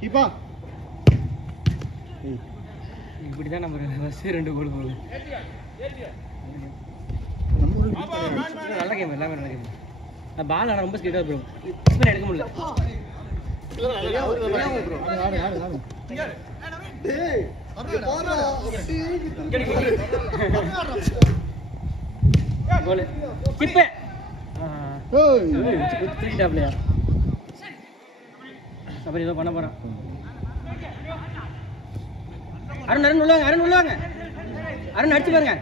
கீப்பா இப்படி தான் நம்ம ஃபர்ஸ்ட் 2 கோல் போடுவோம். நல்ல கேம், எல்லாமே நல்ல கேம். பால் ஆனால் ரொம்ப ஸ்பீடாக ப்ரோ, ஸ்பின் எடுக்க முடியல. கோல் கிப்பே தூக்கிட்டாப்லையா? அப்புறம் ஏதோ பண்ண போகிறான். அருண் உள்ளவாங்க. அருண் அடிச்சு பாருங்க.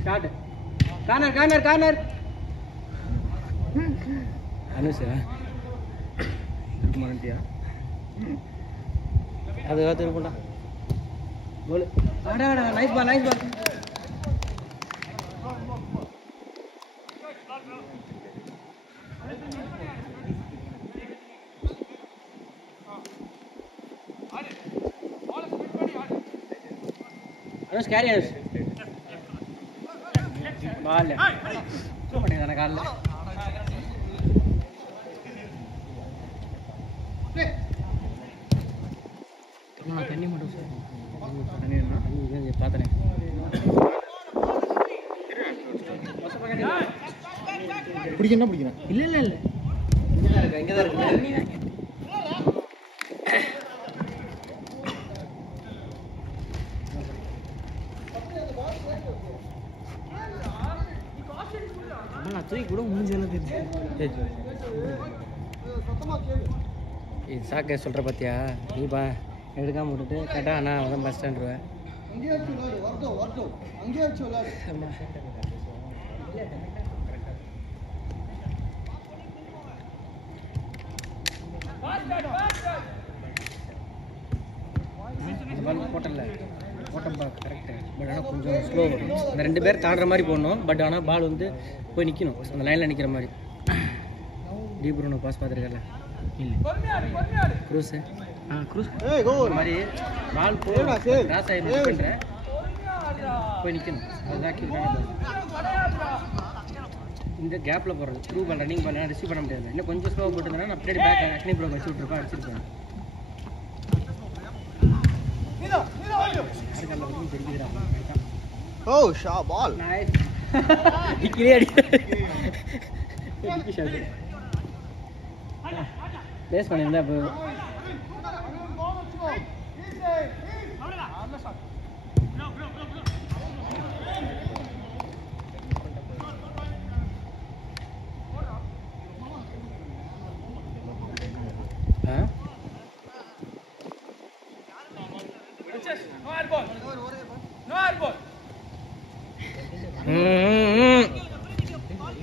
ஸ்டார்ட். கார்னர். அனுஷா மாட்டியா? அது திருப்படா. கோல். அடா nice ball. Anush carry Anush. பால் மாட்டேங்குது காலில். தண்ணி மட்டும் சார். தண்ணி என்ன பார்த்தனே. பிடிக்கிறேன். இல்லை இங்கே தான் இருக்கு. நான் தூக்கி கூட முடிஞ்செல்லாம் தெரிஞ்சு சாக்க சொல்கிற பார்த்தியா? நீப்பா எடுக்காம விட்டுட்டு கேட்டா அண்ணா அவன் பஸ் ஸ்டாண்டுருவேன். போட்டம்பா கரெக்டு. பட் ஆனால் கொஞ்சம் ஸ்லோ வரும். அந்த 2 பேர் தாண்டுற மாதிரி போடணும். பட் ஆனால் பால் வந்து போய் நிற்கணும், அந்த லைனில் நிற்கிற மாதிரி. டீப் ப்ரூனோ பாஸ் பார்த்துருக்கல? இல்லை. க்ரூஸு மாதிரி பால் கிராஸ் ஆகி பண்ணுறேன், போய் நிற்கணும். அதுதான் இந்த கேப்பில் போடுறது. த்ரூ பால் ரன்னிங் பால் ரிசீவ் பண்ண முடியாது. இன்னும் கொஞ்சம் ஸ்லோவாக போட்டுருந்தேன்னா நான் அப்படியே பேக் அக்னி ப்ரோ வச்சு விட்ருப்பேன், அடிச்சிருப்பேன். Oh, shot ball. Nice. Clear. Best பண்ணிருந்தா அப்போ.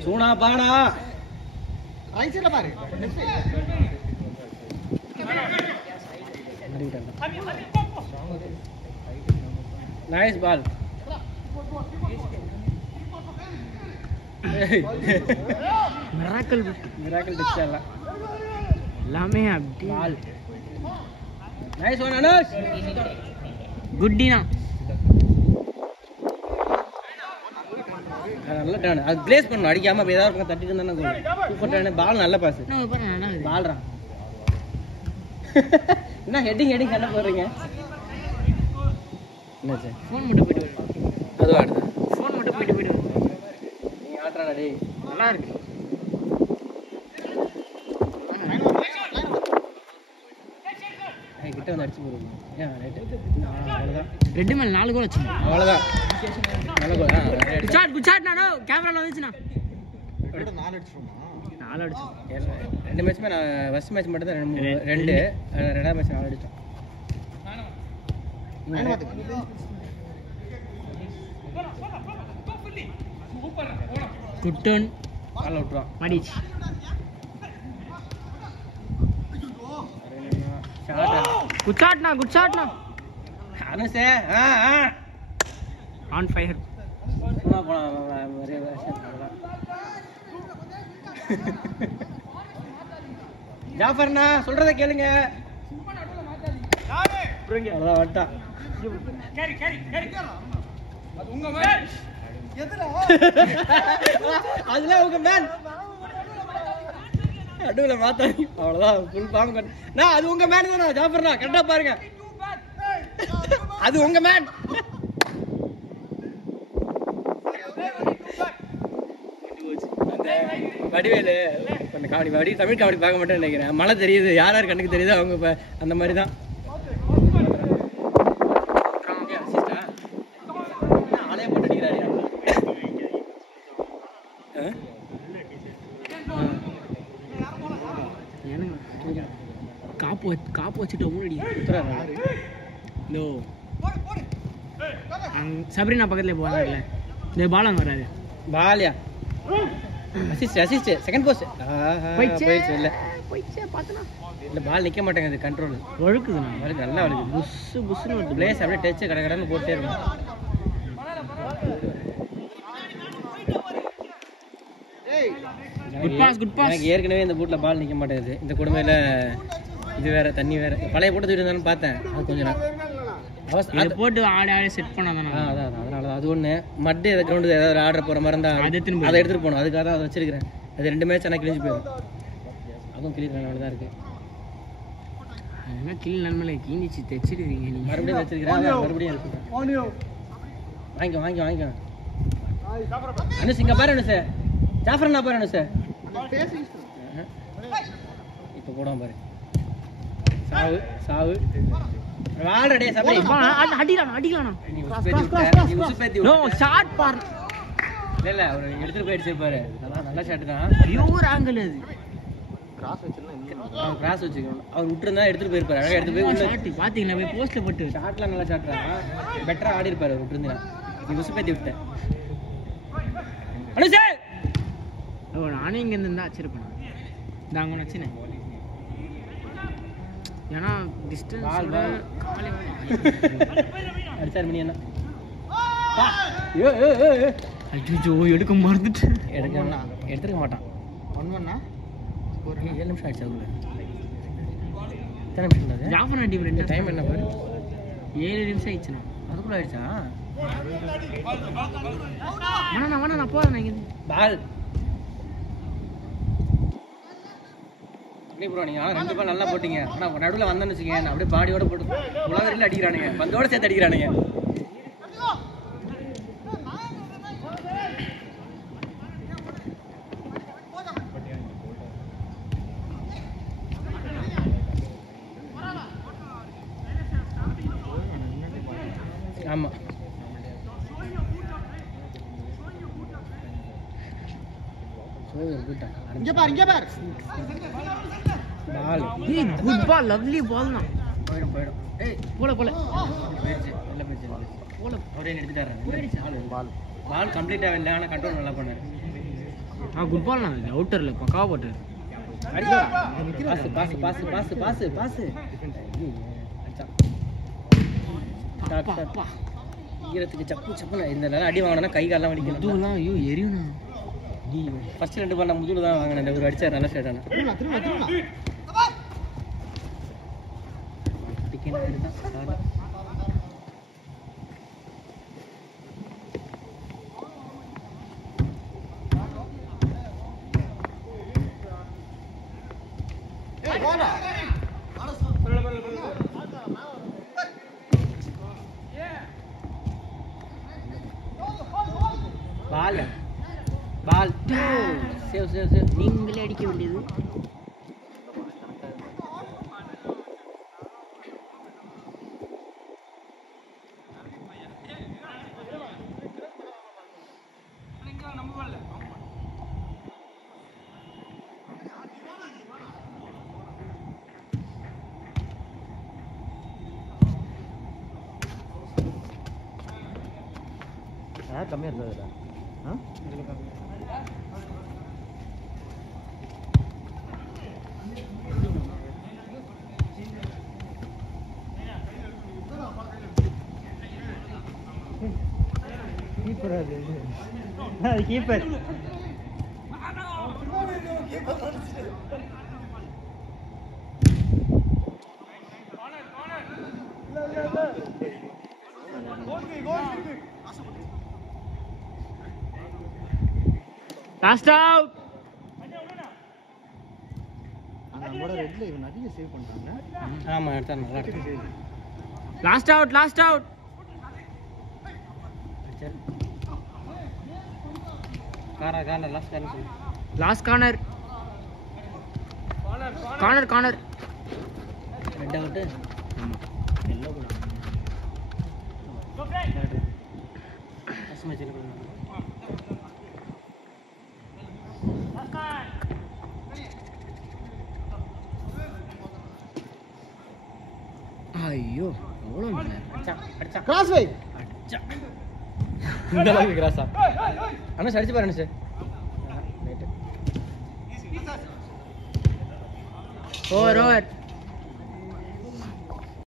சூனா பாடா ரைட் சைடுல பாரு. Nice ball. மிராக்கிள் டிச் எல்லாம் எல்லாமே அப்படி பால். Nice one Anush. குட்டினா நல்ல டர்ன். அது பிளேஸ் பண்ணணும், அடிக்காம அப்படி ஏதாவது தட்டிட்டு இருந்தானே கோல். Super turn. பால் நல்ல பாஸ். பால்ரா என்ன ஹெட்டிங் கண்ண போடுறீங்க? என்னாச்சு? ஃபோன் மட்டும் போயிட்டு அது ஆடுது. ஃபோன் மட்டும் போயிட்டு நீ ஆடுறாடா டேய், நல்லா இருக்கு. கிட்ட வந்து அடிச்சு போடுங்க. ஏன் ரைட்? அவ்வளோதான். ரெண்டு மேல் 4 கோல் வச்சு அவ்வளோதான். நல்ல கோல். குச்சாட் நானோ கேமரால வந்துச்சுண்ணா. 4 அடிச்சிருமா? 4 அடிச்சோம். 2 மேட்ச்மே நான் ஃபர்ஸ்ட் மேட்ச் மட்டும் தான் 2 ரெண்டாவது மேட்ச் 4 அடிச்சோம். Good turn. பால் விட்டுருவான். மடிச்சு குச்சாட்னா அனுசே ஆன் ஃபயர். ஜாஃபர்ண்ணா சொல்றத கேளுங்க. அதான் வட்டா. அதெல்லாம் உங்க மேன். நடுவுல மாத்தாதீங்க அவ்வளவுதான் ஃபுல் ஃபார்ம் நான் அது உங்க மேன் தானா ஜாஃபர்னா கரெக்டா பாருங்க அது உங்க மேன் வடிவேலு அந்த காமெடி தமிழ் காமெடி பார்க்க மாட்டேன்னு நினைக்கிறேன் மழை தெரியுது யார் யார் கண்ணுக்கு தெரியுது அவங்க இப்போ அந்த மாதிரி தான் ஆளைய போட்டு அடிக்கிறாரு காப்பு வச்சுட்டு முன்னாடி இதோ சபரினா பக்கத்துல போவாங்கல்ல இந்த பாலம் வராது பாலியா அசிஸ்ட் செகண்ட் போஸ்ட் போயிடுச்சு இல்ல இல்ல பால் நிக்க மாட்டேங்குது கண்ட்ரோல் வழுக்குதுண்ணா வழுக்கு நல்லா வழுக்குது புஷ்னு ஒரு பிளேஸ் அப்படியே டச் கடகடன்னு போட்டே இருக்கும் குட் பாஸ் எனக்கு ஏற்கனவே இந்த பூட்ல பால் நிக்க மாட்டேங்குது இந்த கொடுமையில இது வேற தண்ணி வேற பழைய போட்டு தூக்கிட்டு இருந்தாலும் பார்த்தேன் அது கொஞ்சம் அதை போட்டு ஆடி செட் பண்ணாதானே அதான் அதனால அது ஒன்று மட்டு எதை கிரவுண்டு ஏதாவது ஆர்டர் போகிற மாதிரி இருந்தால் அதை எடுத்துகிட்டு போகணும் அதுக்காக தான் அதை வச்சிருக்கிறேன் அது 2 மேட்ச் ஆனால் கிழிஞ்சு போயிடும் அதுவும் கிழிக்கிறனால தான் இருக்குது அதெல்லாம் கிளி நன்மலை கிழிஞ்சிச்சு தைச்சிருக்கீங்க நீங்கள் மறுபடியும் வச்சிருக்கிறேன் மறுபடியும் இருக்கு வாங்கிக்கோ அனுஷ் இங்கே பாரு அனுஷ் ஜாஃபர் நான் பாரு அனுஷ் இப்போ போடாம பாரு சாவு ஆல்ரெடி சபரி அடிக்கலாம் நீ உசுபேத்தி நோ ஷாட் பார் இல்ல அவர் எடுத்துட்டு போயிடுச்சு பாரு நல்ல ஷாட் தான் பியூர் ஆங்கிள் அது கிராஸ் வச்சுக்கணும் அவர் விட்டுருந்தா எடுத்துட்டு போயிருப்பாரு அழகா எடுத்து போய் உள்ள பாத்தீங்களா போய் போஸ்ட்ல போட்டு ஷாட்ல நல்ல ஷாட் தான் பெட்டரா ஆடி இருப்பாரு அவர் விட்டுருந்தா நீ உசுபேத்தி விட்ட அனுஷே நானே இங்க இருந்தா வச்சிருப்பேன் தாங்க வச்சினேன் ஏன்னா டிஸ்டன்ஸ் அடிச்சார் மணி என்ன ஐயோ எடுக்க மறந்துட்டு எடுத்துக்க மாட்டான் 1-1 ஒரு 7 நிமிஷம் ஆயிடுச்சு அதுக்குள்ள எத்தனை நிமிஷம் ஜாஃபர் டீம் 2 டைம் என்ன பாரு 7 நிமிஷம் ஆயிடுச்சுண்ணா அதுக்குள்ள ஆயிடுச்சா வேணா நான் போறேன் இங்க பால் ப்ரோ நீங்க 2 பால் நல்லா போட்டீங்க ஆனா நடுவுல வந்தேன்னு வச்சுக்கேன் நான் அப்படியே பாடியோட போட்டு உலகரில் அடிக்கிறானுங்க பந்தோட சேர்த்து அடிக்கிறானுங்க ஆமா இங்க பாரு பால் ஏய் குட் பால் லவ்லி பால் நான் போய்டும் ஏய் போல போயிடுச்சு நல்ல போயிடுச்சு போல ஒரே எடுத்துட்டாரு போயிடுச்சு பால் கம்ப்ளீட் ஆகல ஆனா கண்ட்ரோல் நல்லா பண்ணாரு குட் பால் நான் அவுட்டர்ல பக்காவா போட்டாரு பாஸ் அச்சா ஈரத்துக்கு சப்பு இந்த நேரம் அடி வாங்கினா கை காலெல்லாம் வலிக்கணும் இதுலாம் ஐயோ எரியும்ண்ணா ஃபர்ஸ்ட் 2 பால் நான் முதுகுல தான் வாங்கினேன் இந்த ஒரு அடிச்சார் நல்ல ஷாட் ஆனா பால் சேவ் நீங்களே அடிக்க வேண்டியது கம்மியாக இருந்ததுல கீப்பர் Last out. வர ரெட்ல இவன் நிறைய சேவ் பண்றாங்க. ஆமாம் எடுத்தா நல்லா இருக்கு. Last out corner last corner சொல்லு. Last corner red out. Yellow கூட ஃபஸ்ட் மேட்ச் ஐயோ அவ்வளோ இல்லை. அடிச்சா கிராஸ் வை. இந்த அளவுக்கு கிராஸா? அனுஷ் அடிச்சு பாரு அனுஷ். ஓவர்